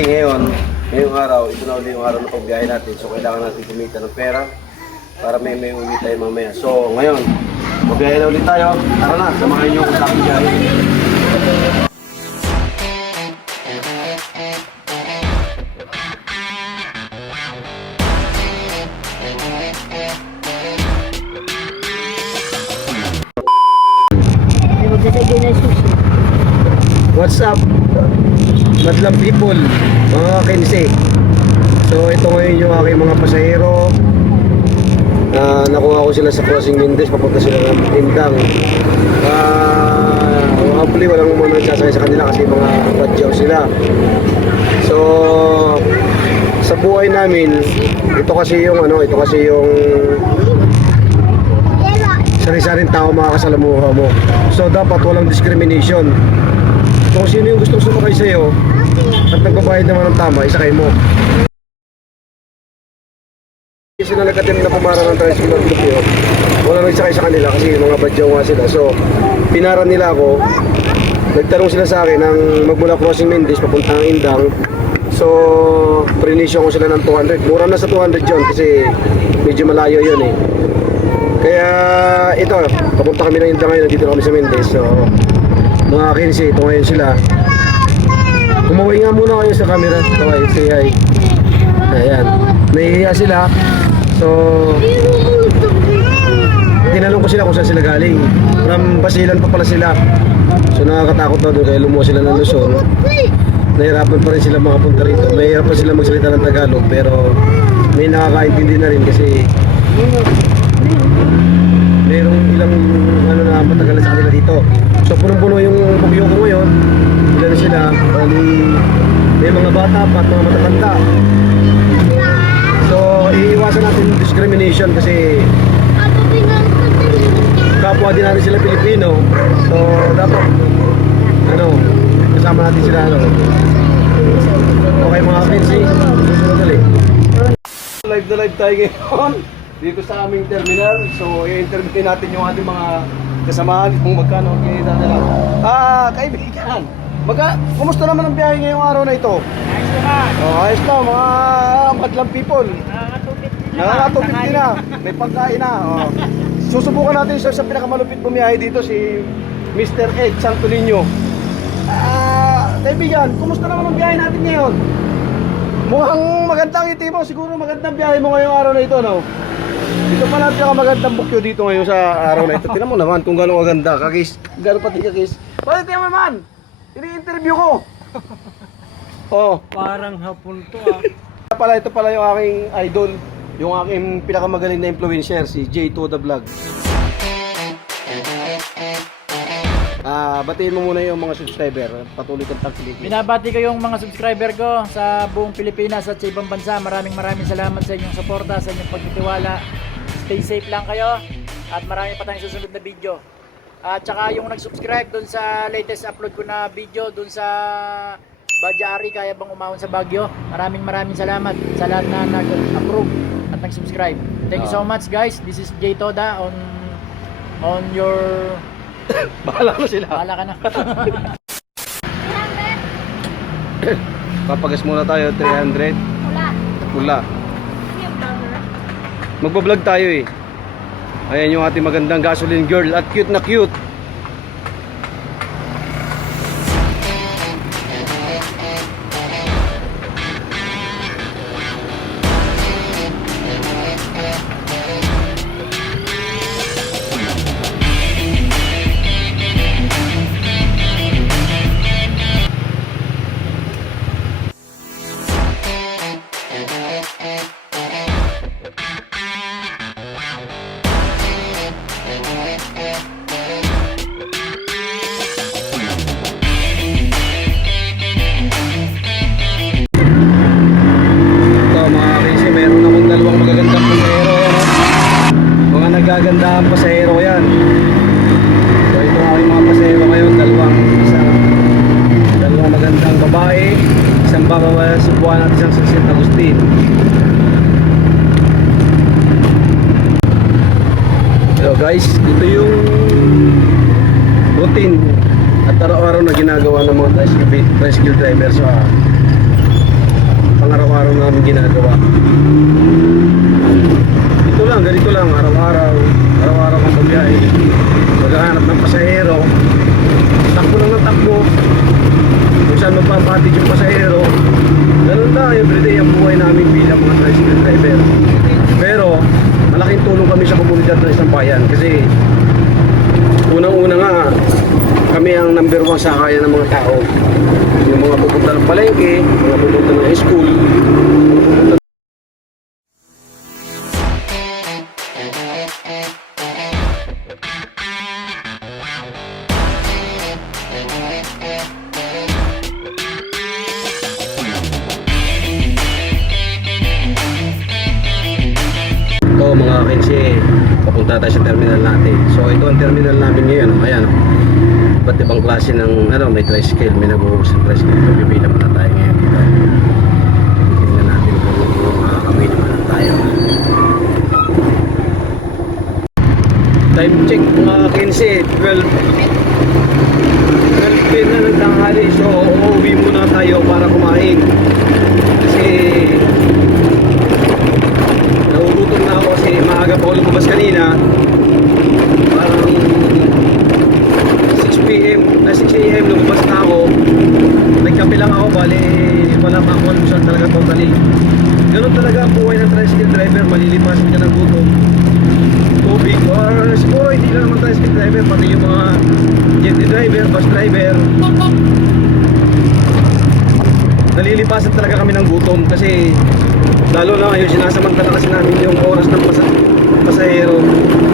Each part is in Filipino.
Kasi ngayong araw, ito na ulit yung araw na pagbiyahe natin. So kailangan natin kumita ng pera para may uwi tayo mamaya. So ngayon, magbiyahe na ulit tayo. Tara na, samahan nyo kung saan biyahe. What's up, madlang people, mga kinse. So ito ngayon yung aking mga pasahero. Nakuha ko sila sa Crossing Mindes, papunta sila ng Indang. Hopefully walang mga nagsasakay sa kanila kasi mga badyaw sila. So sa buhay namin, ito kasi yung sari-saring tao makakasalamuha mo. So dapat walang discrimination. Kung sino yung gustong sumakay sa'yo at nagbabayad naman ng tama, isakay mo. Kasi na nagkatim na pumara ng tricycle ng grupo, wala nagsakay sa kanila kasi mga badyaw nga sila. So pinara nila ako, nagtanong sila sa akin ng magmula Crossing Mindes papuntang Indang. So prinisyo ko sila ng 200. Mura na sa 200 yun kasi medyo malayo yun eh. Kaya ito, papunta kami ng Indang ngayon, nandito kami sa Mindes. So mga kinsi, ito ngayon sila. Kumaway nga muna kayo sa camera. Kaway, say hi. Ayan, nahihiya sila. So tinanong ko sila kung saan sila galing. From Basilan pa pala sila. So nakakatakot na doon kaya lumuha sila ng Luzon. Nahirapan pa rin sila makapunta rito. Mahirap pa sila magsalita ng Tagalog. Pero may nakakaintindi na rin kasi mayroong ilang na matagal na sa kanila dito. So punong-puno yung pagyo ko ngayon. Ilan sila, may mga bata pa at mga matatanda. So iiwasan natin discrimination kasi kapwa din natin sila Pilipino. So dapat kasama natin sila Okay mga friends, live na live tayo ngayon dito sa aming terminal. So i-interview natin yung ating mga kasamahan kung magkano ang kinita nila. Kaibigan, kumusta naman ang biyahe ngayong araw na ito? Ayos naman. Ayos na, mga madlang people. Nakaka-250 na. May pagkain na. Susubukan natin sa pinakamalupit bumiyahe dito, si Mr. Ed Santo Niño. Kaibigan, kumusta naman ang biyahe natin ngayon? Mukhang magandang ngiti mo. Siguro magandang biyahe mo ngayong araw na ito, no? Dito pa natin ang magandang bukyo dito ngayon sa araw na ito. Tingnan mo naman kung gano'ng maganda. Kakis, gano'n pati kakis. Bakit tingnan mo naman? Ini-interview ko. Parang hapon to Ito pala yung aking idol. Yung aking pinakamagaling na influencer, si J Toda Vlog. Batiin mo muna yung mga subscriber. Patuloy kang tagpilig. Binabati ko yung mga subscriber ko sa buong Pilipinas at sa ibang bansa. Maraming salamat sa inyong suporta, sa inyong pagtitiwala. Stay safe lang kayo at marami pa tayong susunod na video. At saka yung nag-subscribe dun sa latest upload ko na video dun sa Badya-Ari, kaya bang umahon sa Baguio. Maraming salamat sa lahat na nag-approve at nag-subscribe. Thank you so much guys. This is J Toda on your... Bahala na sila. Bahala ka na. Papagas muna tayo, 300. Pula. Magbablog tayo eh. Ayan yung ating magandang gasoline girl at cute na cute. Nagagandang pasahero yan. So ito ang aking mga pasahero ngayon, dalawang magandang babae, isang subuhan natin isang sa St. Agustin. Hello guys, ito yung routine at araw-araw na ginagawa ng mga tricycle driver sa ang araw-araw namin ginagawa. Ito lang, ganito lang, araw-araw kang pagbiyahe. Maghahanap ng pasahero, takbo lang ng takbo, kung saan magpapatid yung pasahero. Ganun na, everyday ang buhay namin bilang mga tricycle driver. Pero, malaking tulong kami sa komunidad ng isang bayan kasi unang-una nga, kami ang number 1 sakayan ng mga tao. Yung mga pupunta ng palengke, mga pupunta ng school, mga pupunta. Ito mga agency, papunta tayo sa terminal natin. So ito ang terminal namin ngayon. Ayan, iba't ibang klase ng may tricycle, may nag-uubos ng tricycle. Ito, pipila muna tayo ngayon dito. Tingnan natin kung makakabay naman tayo. Time check mga agency, 12 p.m. na ng tanghali. So uuwi muna tayo para kumain. Kasi nagugutom na ako kasi maaga pa ako lumabas kanina. Parang 6 a.m. lumabas na ako. Nagkape lang ako, bali wala pa ako alusan talaga totally. Ganun talaga ang buhay ng tricycle driver, malilipasin ka ng gutom. Tubig, or siguro hindi lang naman tricycle driver, pati yung mga jeepney driver, bus driver. Nalilipasan talaga kami ng gutom kasi lalo na ngayon sinasamantala kasi namin yung oras ng pasahero,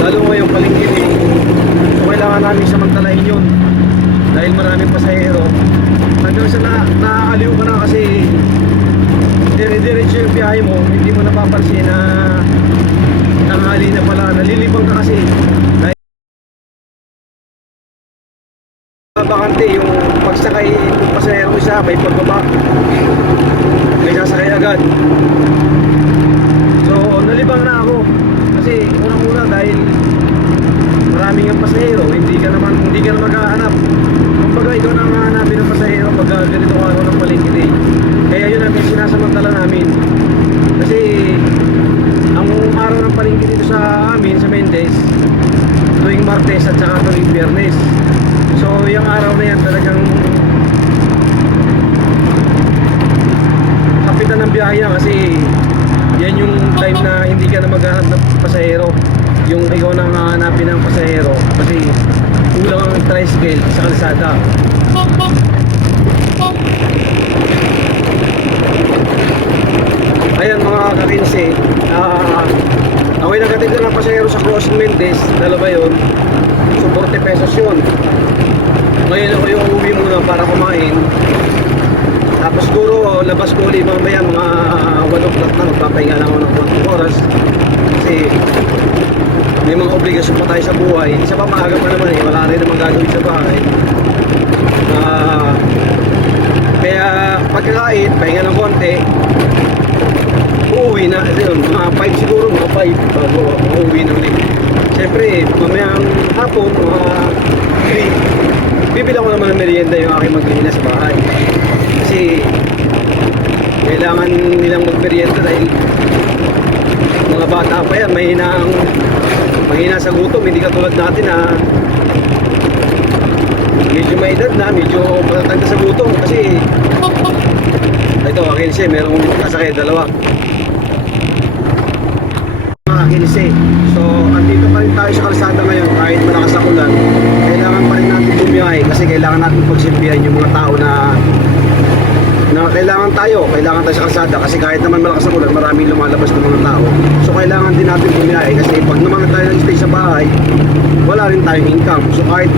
lalo ngayong palengke. So kailangan namin samantalahin yun dahil maraming pasahero hanggang sa naaaliw ka na kasi dire-diretso yung biyahe mo, hindi mo napapansin na tanghali na pala, nalilibang ka kasi dahil bakante yung pagsakay ng pasahero isa, may pagbaba, may sasakay agad. So nalibang na ako kasi unang-una dahil maraming ang pasahero, hindi ka na maghahanap. Kumbaga ikaw na ang hahanapin ng pasahero pag ganito araw ng palengke day. Kaya yun namin sinasamantala namin kasi ang araw ng palengke dito sa amin sa Mendez tuwing Martes at saka tuwing Biyernes. So yung araw na yan talagang kapitan ng biyahe kasi yan yung time na hindi ka na maghahanap ng pasahero, yung ikaw na hahanapin ng pasahero kasi kulang ang tricycle sa kalsada. Ayan mga kakinse, ako'y nagatid na ng pasahero sa Crossing Mendez, dalawa yun, so 40 pesos yun. Ngayon ako yung uwi muna para kumain. Tapos siguro labas ko ulit mamaya mga 1 o'clock na, magpapahinga lang ako ng 1 oras kasi may mga obligasyon pa tayo sa buhay. Isa pa maaga pa naman wala rin naman gagawin sa bahay. Kaya pagkakain, pahinga ng konti, uuwi na yun, mga 5 siguro, mga 5 bago uuwi na ulit. Siyempre mamayang hapon, mga 3, bibila ko naman ng merienda yung aking maglihina sa bahay kasi kailangan nilang magmerienda dahil mga bata pa yan, mahina sa gutom, hindi katulad natin na medyo may edad na, medyo matatag na sa gutom kasi ito, akinse, merong kasakay, dalawa mga akinse. So andito pa rin tayo sa kalsada ngayon kahit malakas ang ulan, kailangan pa rin natin bumiyahe kasi kailangan natin pagsilbihan yung mga tao na kailangan tayo sa kalsada kasi kahit naman malakas ang ulan, maraming lumalabas ng mga tao. So kailangan din natin bumiyahe kasi pag naman tayo nag-stay sa bahay, wala rin tayong income. So kahit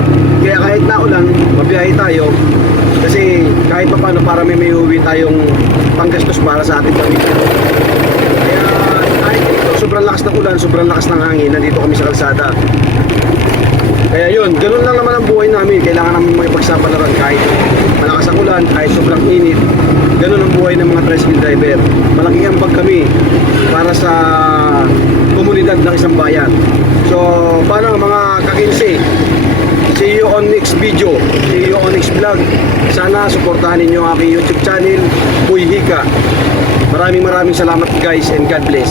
na ulan, mabiyahe tayo kasi kahit pa paano para may uwi tayong panggastos para sa ating pamilya. Kaya kahit dito sobrang lakas ng ulan, sobrang lakas ng hangin, nandito kami sa kalsada. Kaya yun, ganun lang naman ang buhay namin. Kailangan namin makipagsapalaran kahit malakas ang ulan, kahit sobrang init. Ganun ang buhay ng mga tricycle driver. Malaking ambag kami para sa komunidad ng isang bayan. So, paano mga kakinsi? See you on next video. See you on next vlog. Sana suportahan ninyo ang aking YouTube channel, Boy Hika. Maraming salamat guys and God bless.